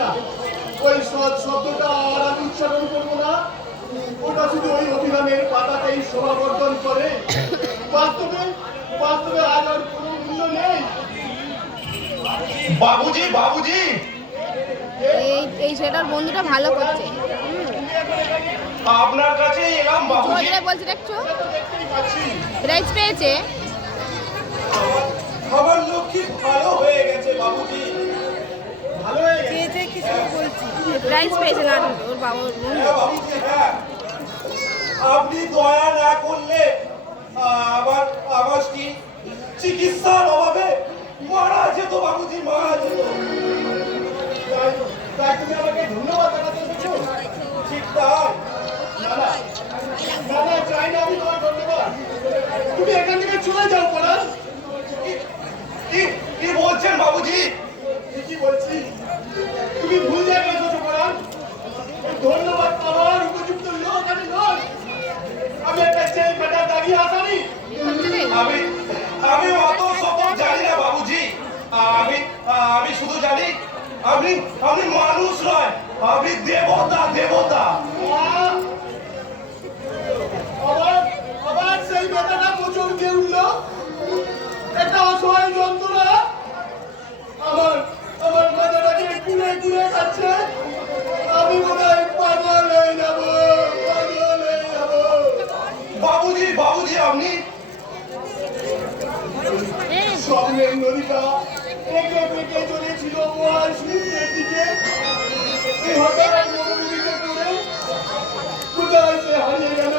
না, ওই সৎ শব্দটা আর আমি উচ্চারণ করবো না। ওটা শুধু ওই অভিধানের পাতাতেই শোভাবর্ধন করে। বাস্তবে বাস্তবে আজ আর কোনো মূল্য নেই। বাবুজি, বাবুজি, এই ছেলেটার বন্ধুটা ভালো করছে। আপনার কাছে এলাম বাবুজি। জোরে বলছে দেখছো, প্রাইজ পেয়েছে। আমার লক্ষ্মী ভালো হয়ে গেছে বাবুজি, ভালো হয়ে গেছে। প্রাইজ পেয়েছে না ওর বাবার বন্ধু। হ্যাঁ বাবুজি, হ্যাঁ। আপনি দয়া না করলে আমার আমার কি চিকিৎসার অভাবে মারা যেত বাবুজি, মারা যেত। তাই তুমি আমাকে ধন্যবাদ জানাতে এসেছো? ঠিক তাই। না না না না, চাই না আমি তোমার ধন্যবাদ। তুমি এখান থেকে চলে যাও পরাণ। কি বলছেন বাবুজি? কি বলছি, তুমি ভুল জায়গায় এসেছো পরাণ। ধন্যবাদ পাওয়ার উপযুক্ত লোক আমি নই। আমি একটা জেল খাটার দাঁড়িয়ে আসামি। আমি আমি অত শত জানি না বাবুজি। আমি আমি শুধু জানি আপনি আপনি মানুষ নয়, আপনি দেবতা, দেবতা। আবার আবার সেই বেটাটা প্রচুর দিয়ে উঠলো। একটা অসহায় যন্ত্রণা আমার আমার মাথাটাকে কুড়ে কুড়ে খাচ্ছে। আমি মনে হয় পাগল হয়ে যাবো, পাগল হয়ে যাবো। বাবুজি, বাবুজি, আপনি স্বপ্নের নদীটা এঁকে বেঁকে চলেছিল মহান সমুদ্রের দিকে। এই হঠাৎ মরুভূমিতে পড়ে কোথায় সে হারিয়ে গেল।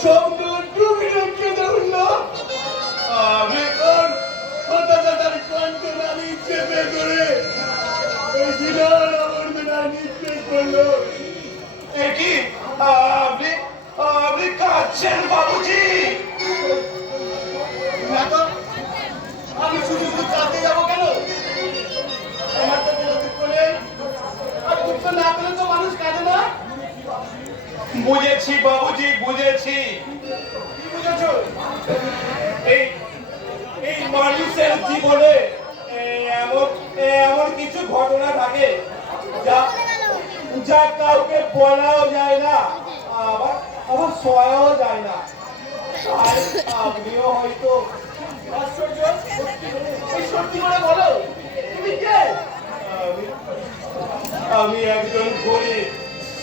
স্বপ্ন ডুবিয়ে কেঁদে উঠল। আমি হঠাৎ তার কণ্ঠে নালি চেপে ধরে ওই বিরাট আবর্জনা নিক্ষেপ করলো। এ কি আপনি আপনি কাঁদছেন বাবুজি? না তো, আমি শুধু শুধু কাঁদতে যাবো কেন? আমার তো কোনো দুঃখ নেই। আর দুঃখ না পেলে তো মানুষ কাঁদে না। বুঝেছি বাবুজি, বুঝেছি। কি বুঝেছো? এই এই মানুষের জীবনে এমন এমন কিছু ঘটনা থাকে যা যা কাউকে বলাও যায় না, আবার আবার শোয়াও যায় না। তাই আপনিও হয়তো আশ্চর্য, এই সত্যি করে বলো, তুমি কে? আমি আমি একজন গরিব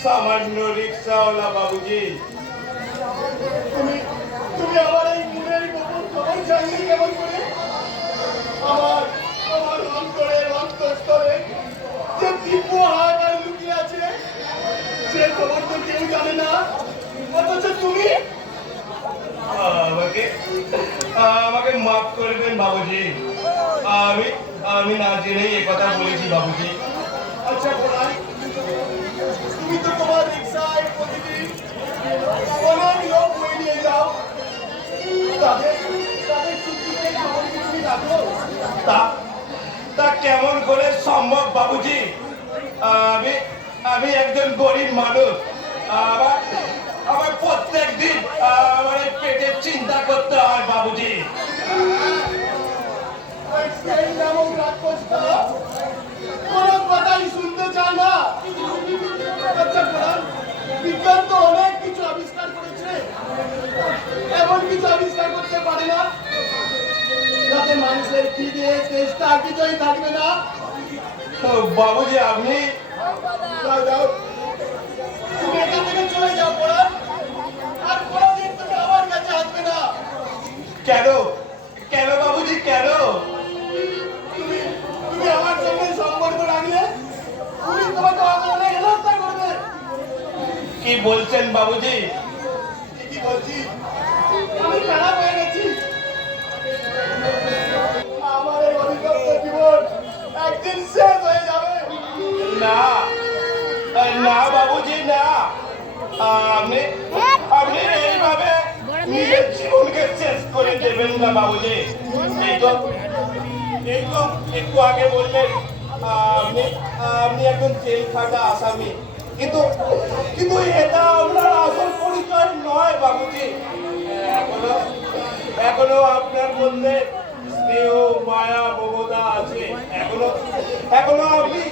সামান্য রিক্সাওয়ালা বাবুজি। তুমি তুমি আমার এই মনের গোপন খবর জানলে কেমন করে? আমার আমার অন্তরের অন্তঃস্থলে যে দিব্য হাহাকার লুকিয়ে আছে, সে খবর তো কেউ জানে না। অথচ তুমি আমাকে আমাকে মাফ করে দেন বাবুজি। আমি আমি না জেনেই এ কথা বলেছি বাবুজি। আচ্ছা বলাই, তুমি তো তোমার রিক্সায় প্রতিদিন অনেক লোক বই নিয়ে যাও। তাদের তাদের চুক্তিতে খবর কি তুমি রাখো? তা তা কেমন করে সম্ভব বাবুজি? আমি আমি একজন গরিব মানুষ। আবার আবার প্রত্যেক দিন আমার এই পেটের চিন্তা করতে হয় বাবুজি। সেই নামক রাক্ষসটা কোনো কথাই শুনতে চায় না। আচ্ছা বলান, বিজ্ঞান তো অনেক কিছু আবিষ্কার করেছে, এমন কিছু আবিষ্কার করতে পারে না যাতে মানুষের খিদে তেষ্টা কিছুই থাকবে না। বাবুজি আপনি যাও যাও, তুমি এখান থেকে চলে যাও পড়ান। আর কোনোদিন তুমি আমার কাছে আসবে না। কেন কেন বাবুজি, কেন? তুমি তুমি আমার সঙ্গে সম্পর্ক রাখলে পুলিশ তোমাকে অকারণে হেনস্থা করবে। কি বলছেন বাবুজি? কি বলছি, আমি খারাপ হয়ে গেছি। আমার এই অভিশপ্ত জীবন একদিন শেষ হয়ে যাবে। না না বাবুজি, না। আপনি আপনি এইভাবে নিজের জীবনকে শেষ করে দেবেন না বাবুজি। এই তো একটু আগে বললেন আপনি আপনি একজন জেল খাটা আসামি, কিন্তু কিন্তু এটা আপনার আসল পরিচয় নয় বাবুজি। এখনো এখনো আপনার মধ্যে স্নেহ, মায়া, মমতা আছে। এখনো এখনো আপনি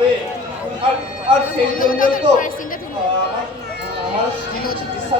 দে আর সেই বন্ধ জন্য কথা তো পরের সিনটা তুলবো আমার চিকিৎসা